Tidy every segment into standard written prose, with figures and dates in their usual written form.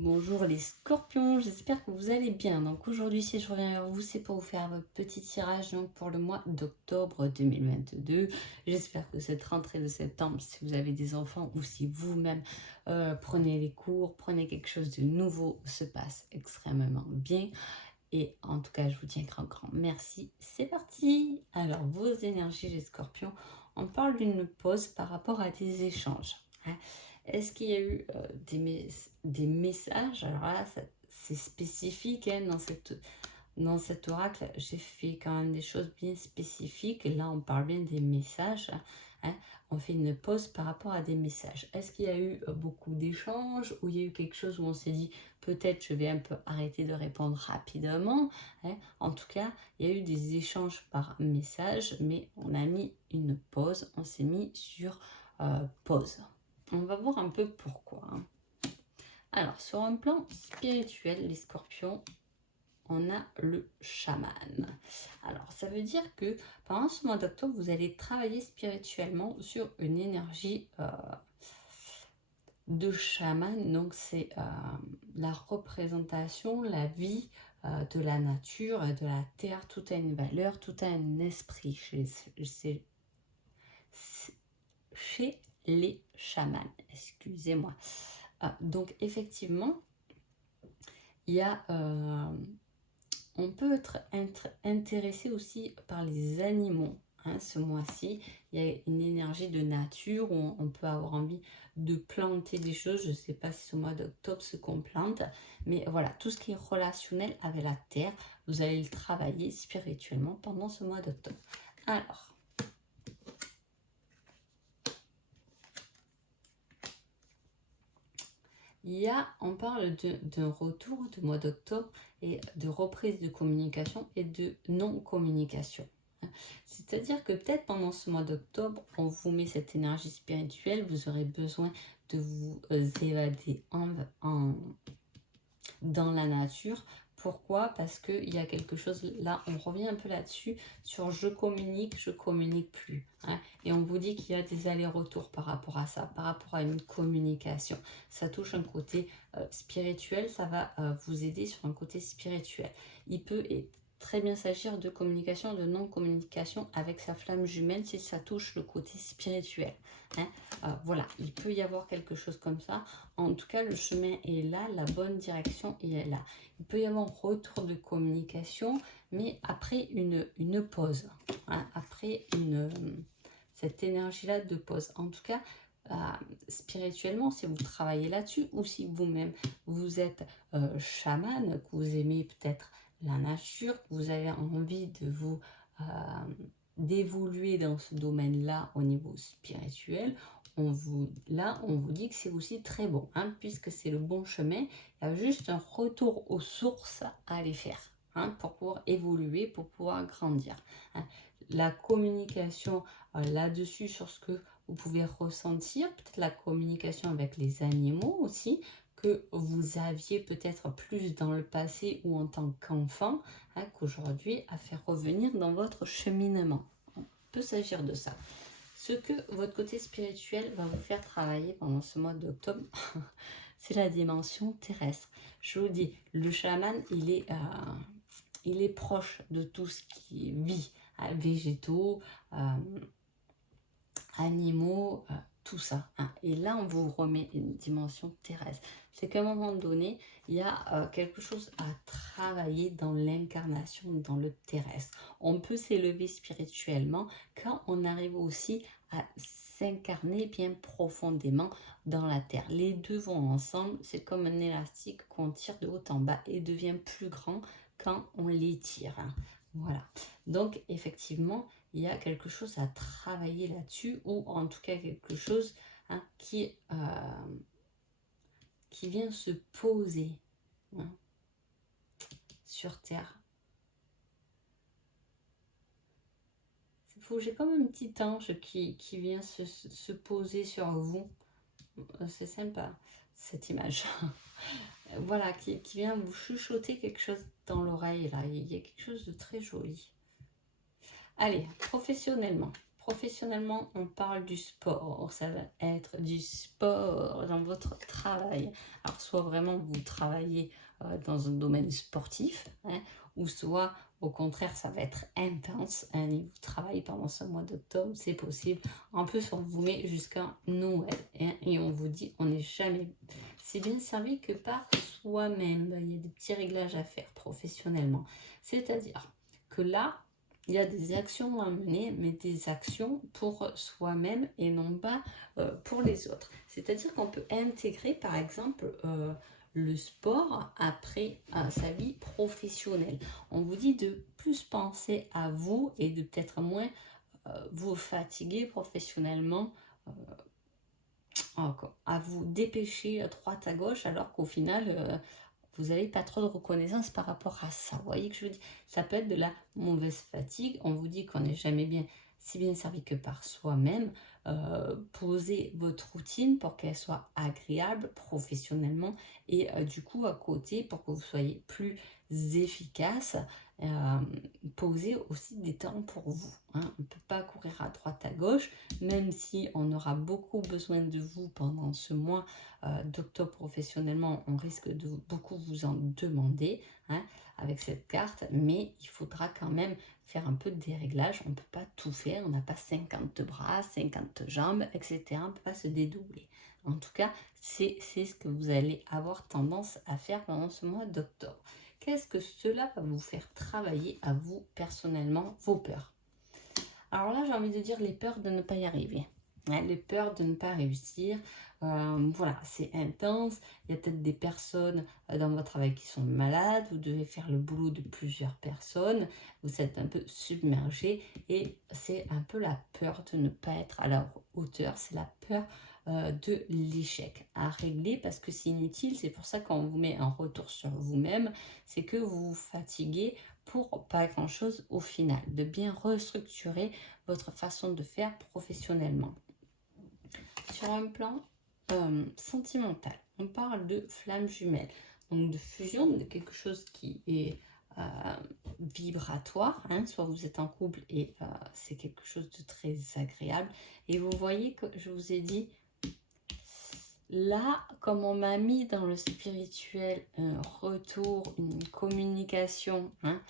Bonjour les scorpions, j'espère que vous allez bien. Donc aujourd'hui, si je reviens vers vous, c'est pour vous faire votre petit tirage donc, pour le mois d'octobre 2022. J'espère que cette rentrée de septembre, si vous avez des enfants ou si vous-même prenez les cours, prenez quelque chose de nouveau, se passe extrêmement bien. Et en tout cas, je vous dis un grand merci. C'est parti. Alors, vos énergies les scorpions, on parle d'une pause par rapport à des échanges. Hein. Est-ce qu'il y a eu des messages? Alors là, c'est spécifique hein, dans cet oracle. J'ai fait quand même des choses bien spécifiques. Et là, on parle bien des messages. Hein. On fait une pause par rapport à des messages. Est-ce qu'il y a eu beaucoup d'échanges ou il y a eu quelque chose où on s'est dit peut-être je vais un peu arrêter de répondre rapidement. Hein. En tout cas, il y a eu des échanges par message, mais on a mis une pause. On s'est mis sur pause. On va voir un peu pourquoi. Hein. Alors, sur un plan spirituel, les scorpions, on a le chaman. Alors, ça veut dire que pendant ce mois d'octobre, vous allez travailler spirituellement sur une énergie de chaman. Donc, c'est la représentation, la vie de la nature, de la terre. Tout a une valeur, tout a un esprit chez les chamans. Excusez-moi. Donc, effectivement, il y a... on peut être intéressé aussi par les animaux. Hein, ce mois-ci, il y a une énergie de nature où on peut avoir envie de planter des choses. Je ne sais pas si ce mois d'octobre ce qu'on plante, mais voilà, tout ce qui est relationnel avec la terre, vous allez le travailler spirituellement pendant ce mois d'octobre. Alors, on parle d'un retour du mois d'octobre et de reprise de communication et de non-communication. C'est-à-dire que peut-être pendant ce mois d'octobre, on vous met cette énergie spirituelle, vous aurez besoin de vous évader dans la nature. Pourquoi? Parce qu'il y a quelque chose, là on revient un peu là-dessus, sur je communique plus. Hein, et on vous dit qu'il y a des allers-retours par rapport à ça, par rapport à une communication. Ça touche un côté spirituel, ça va vous aider sur un côté spirituel. Il peut très bien s'agir de communication, de non-communication avec sa flamme jumelle si ça touche le côté spirituel. Hein. Voilà, il peut y avoir quelque chose comme ça. En tout cas, le chemin est là, la bonne direction est là. Il peut y avoir un retour de communication, mais après une pause. Hein, après cette énergie-là de pause. En tout cas, spirituellement, si vous travaillez là-dessus, ou si vous-même, vous êtes chaman, que vous aimez peut-être la nature, que vous avez envie de vous d'évoluer dans ce domaine-là au niveau spirituel, on vous dit que c'est aussi très bon, hein, puisque c'est le bon chemin. Il y a juste un retour aux sources à aller faire, hein, pour pouvoir évoluer, pour pouvoir grandir. Hein. La communication là-dessus, sur ce que vous pouvez ressentir, peut-être la communication avec les animaux aussi, que vous aviez peut-être plus dans le passé ou en tant qu'enfant, hein, qu'aujourd'hui à faire revenir dans votre cheminement. Il peut s'agir de ça. Ce que votre côté spirituel va vous faire travailler pendant ce mois d'octobre, c'est la dimension terrestre. Je vous dis, le chaman, il est proche de tout ce qui vit, hein, végétaux, animaux, tout ça. Hein. Et là, on vous remet une dimension terrestre. C'est qu'à un moment donné, il y a quelque chose à travailler dans l'incarnation, dans le terrestre. On peut s'élever spirituellement quand on arrive aussi à s'incarner bien profondément dans la terre. Les deux vont ensemble. C'est comme un élastique qu'on tire de haut en bas et devient plus grand quand on l'étire. Hein. Voilà. Donc, effectivement, il y a quelque chose à travailler là-dessus, ou en tout cas quelque chose, hein, qui vient se poser, hein, sur Terre. J'ai comme un petit ange qui vient se poser sur vous. C'est sympa, cette image. Voilà, qui vient vous chuchoter quelque chose dans l'oreille, là. Il y a quelque chose de très joli. Allez, professionnellement. Professionnellement, on parle du sport. Ça va être du sport dans votre travail. Alors, soit vraiment vous travaillez dans un domaine sportif, hein, ou soit au contraire, ça va être intense, un niveau de travail pendant ce mois d'octobre, c'est possible. En plus, on vous met jusqu'à Noël, hein, et on vous dit, on n'est jamais si bien servi que par soi-même. Il y a des petits réglages à faire professionnellement. C'est-à-dire que là, il y a des actions à mener, mais des actions pour soi-même et non pas pour les autres. C'est-à-dire qu'on peut intégrer, par exemple, le sport après sa vie professionnelle. On vous dit de plus penser à vous et de peut-être moins vous fatiguer professionnellement, à vous dépêcher à droite à gauche, alors qu'au final, vous n'avez pas trop de reconnaissance par rapport à ça. Vous voyez que je veux dire, ça peut être de la mauvaise fatigue. On vous dit qu'on n'est jamais bien si bien servi que par soi-même. Posez votre routine pour qu'elle soit agréable professionnellement et du coup à côté pour que vous soyez plus efficace. Posez aussi des temps pour vous, hein. On ne peut pas courir à droite à gauche, même si on aura beaucoup besoin de vous pendant ce mois d'octobre professionnellement, on risque de beaucoup vous en demander, hein, avec cette carte, mais il faudra quand même faire un peu de déréglage. On ne peut pas tout faire, on n'a pas 50 bras, 50 jambes, etc. On ne peut pas se dédoubler. En tout cas, c'est ce que vous allez avoir tendance à faire pendant ce mois d'octobre. Qu'est-ce que cela va vous faire travailler à vous personnellement, vos peurs? Alors là, j'ai envie de dire les peurs de ne pas y arriver, hein, les peurs de ne pas réussir. Voilà, c'est intense. Il y a peut-être des personnes dans votre travail qui sont malades. Vous devez faire le boulot de plusieurs personnes. Vous êtes un peu submergé et c'est un peu la peur de ne pas être à la hauteur. C'est la peur de l'échec à régler parce que c'est inutile. C'est pour ça qu'on vous met un retour sur vous-même, c'est que vous vous fatiguez pour pas grand chose au final, de bien restructurer votre façon de faire professionnellement. Sur un plan sentimental, on parle de flamme jumelle, donc de fusion, de quelque chose qui est vibratoire, hein, soit vous êtes en couple et c'est quelque chose de très agréable. Et vous voyez que je vous ai dit, là, comme on m'a mis dans le spirituel un retour, une communication, hein,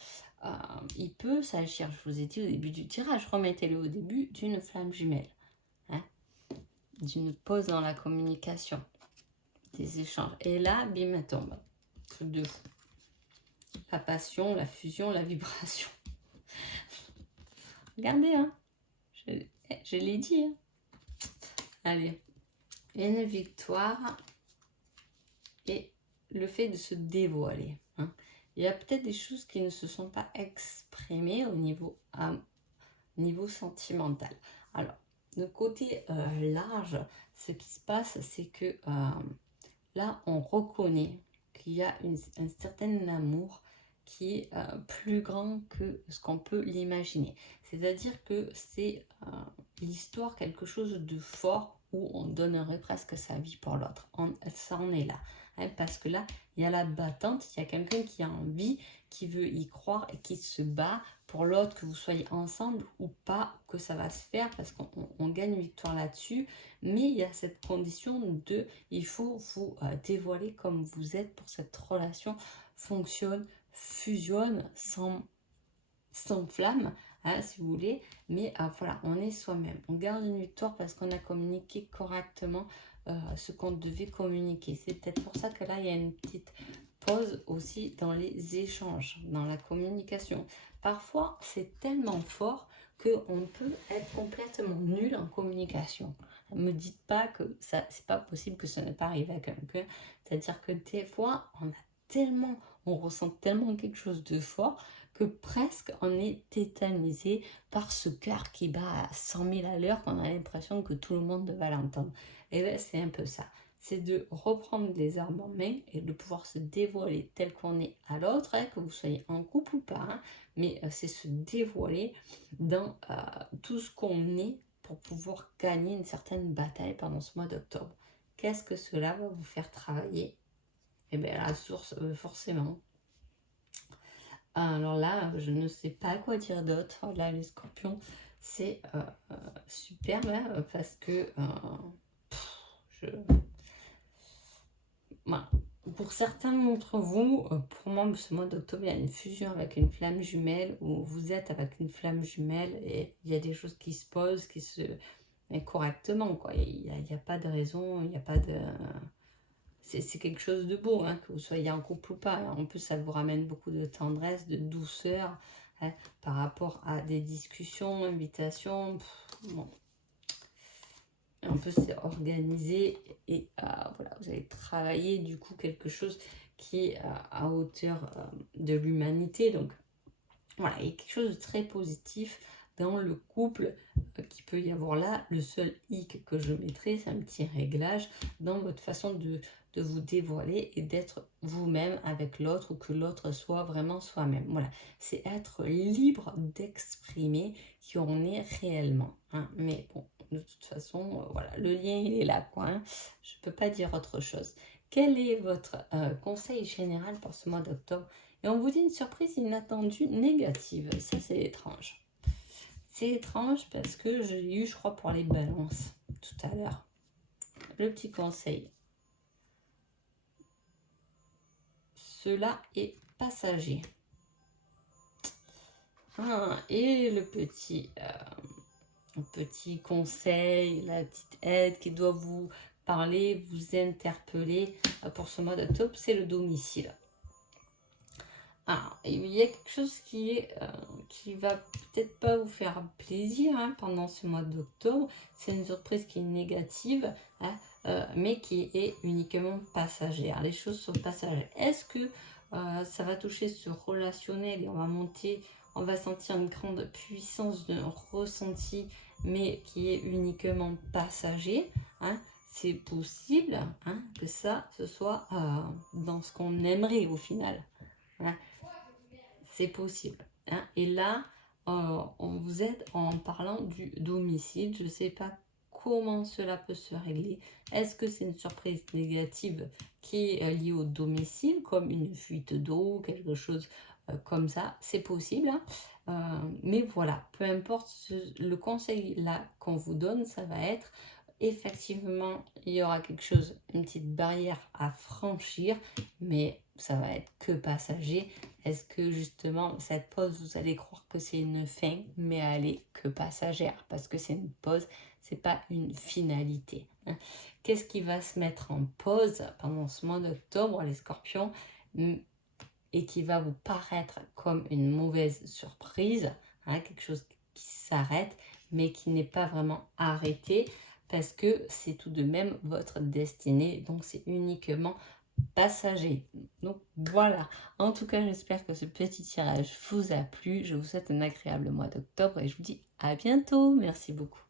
il peut s'agir, je vous ai dit au début du tirage, remettez-le au début, d'une flamme jumelle, hein, d'une pause dans la communication, des échanges. Et là, bim, elle tombe. Truc de fou. La passion, la fusion, la vibration. Regardez, hein, je l'ai dit. Hein. Allez, une victoire et le fait de se dévoiler. Hein. Il y a peut-être des choses qui ne se sont pas exprimées au niveau sentimental. Alors, de côté large, ce qui se passe, c'est que là, on reconnaît qu'il y a un certain amour qui est plus grand que ce qu'on peut l'imaginer. C'est-à-dire que c'est l'histoire, quelque chose de fort où on donnerait presque sa vie pour l'autre. Ça en est là. Hein, parce que là, il y a la battante, il y a quelqu'un qui a envie, qui veut y croire et qui se bat pour l'autre, que vous soyez ensemble ou pas, que ça va se faire parce qu'on gagne une victoire là-dessus. Mais il y a cette condition de, il faut vous dévoiler comme vous êtes pour que cette relation fonctionne, fusionne sans flamme, hein, si vous voulez. Mais voilà, on est soi-même. On garde une victoire parce qu'on a communiqué correctement ce qu'on devait communiquer. C'est peut-être pour ça que là, il y a une petite pause aussi dans les échanges, dans la communication. Parfois, c'est tellement fort qu'on peut être complètement nul en communication. Ne me dites pas que ça, c'est pas possible que ça ne pas arrive à quelqu'un. C'est-à-dire que des fois, on ressent tellement quelque chose de fort que presque on est tétanisé par ce cœur qui bat à 100 000 à l'heure, qu'on a l'impression que tout le monde va l'entendre. Et bien, c'est un peu ça. C'est de reprendre les armes en main et de pouvoir se dévoiler tel qu'on est à l'autre, hein, que vous soyez en couple ou pas, hein, mais c'est se dévoiler dans tout ce qu'on est pour pouvoir gagner une certaine bataille pendant ce mois d'octobre. Qu'est-ce que cela va vous faire travailler? Eh bien, la source, forcément. Alors là, je ne sais pas quoi dire d'autre. Là, les scorpions, c'est superbe hein, parce que voilà. Pour certains d'entre vous, pour moi, ce mois d'octobre, il y a une fusion avec une flamme jumelle où vous êtes avec une flamme jumelle et il y a des choses qui se posent, qui se... mais correctement, quoi. Il n'y a pas de raison, il n'y a pas de... C'est quelque chose de beau, hein, que vous soyez en couple ou pas. En plus, ça vous ramène beaucoup de tendresse, de douceur hein, par rapport à des discussions, invitations. Bon. En plus, c'est organisé et voilà, vous allez travailler du coup quelque chose qui est à hauteur de l'humanité. Donc, voilà, il y a quelque chose de très positif dans le couple qui peut y avoir là. Le seul hic que je mettrai, c'est un petit réglage dans votre façon de vous dévoiler et d'être vous-même avec l'autre ou que l'autre soit vraiment soi-même. Voilà, c'est être libre d'exprimer qui on est réellement. Hein. Mais bon, de toute façon, voilà, le lien il est là, quoi. Hein. Je ne peux pas dire autre chose. Quel est votre conseil général pour ce mois d'octobre? Et on vous dit une surprise inattendue négative. Ça, c'est étrange. C'est étrange parce que j'ai eu, je crois, pour les balances tout à l'heure. Le petit conseil. Cela est passager. Et le petit conseil, la petite aide qui doit vous parler, vous interpeller pour ce mois d'octobre, c'est le domicile. Alors, il y a quelque chose qui va peut-être pas vous faire plaisir hein, pendant ce mois d'octobre. C'est une surprise qui est négative, hein, mais qui est uniquement passagère. Les choses sont passagères. Est-ce que ça va toucher ce relationnel et on va sentir une grande puissance de ressenti, mais qui est uniquement passager hein, c'est possible hein, que ça, ce soit dans ce qu'on aimerait au final. Hein. C'est possible. Hein. Et là, on vous aide en parlant du domicile. Je ne sais pas comment cela peut se régler. Est-ce que c'est une surprise négative qui est liée au domicile, comme une fuite d'eau, quelque chose comme ça? C'est possible. Hein. Mais voilà, peu importe le conseil là qu'on vous donne, ça va être effectivement, il y aura quelque chose, une petite barrière à franchir, mais ça va être que passager. Est-ce que justement, cette pause, vous allez croire que c'est une fin, mais elle est que passagère, parce que c'est une pause, c'est pas une finalité. Hein. Qu'est-ce qui va se mettre en pause pendant ce mois d'octobre, les scorpions, et qui va vous paraître comme une mauvaise surprise, hein, quelque chose qui s'arrête, mais qui n'est pas vraiment arrêté, parce que c'est tout de même votre destinée, donc c'est uniquement passager. Donc voilà, en tout cas j'espère que ce petit tirage vous a plu, je vous souhaite un agréable mois d'octobre et je vous dis à bientôt, merci beaucoup.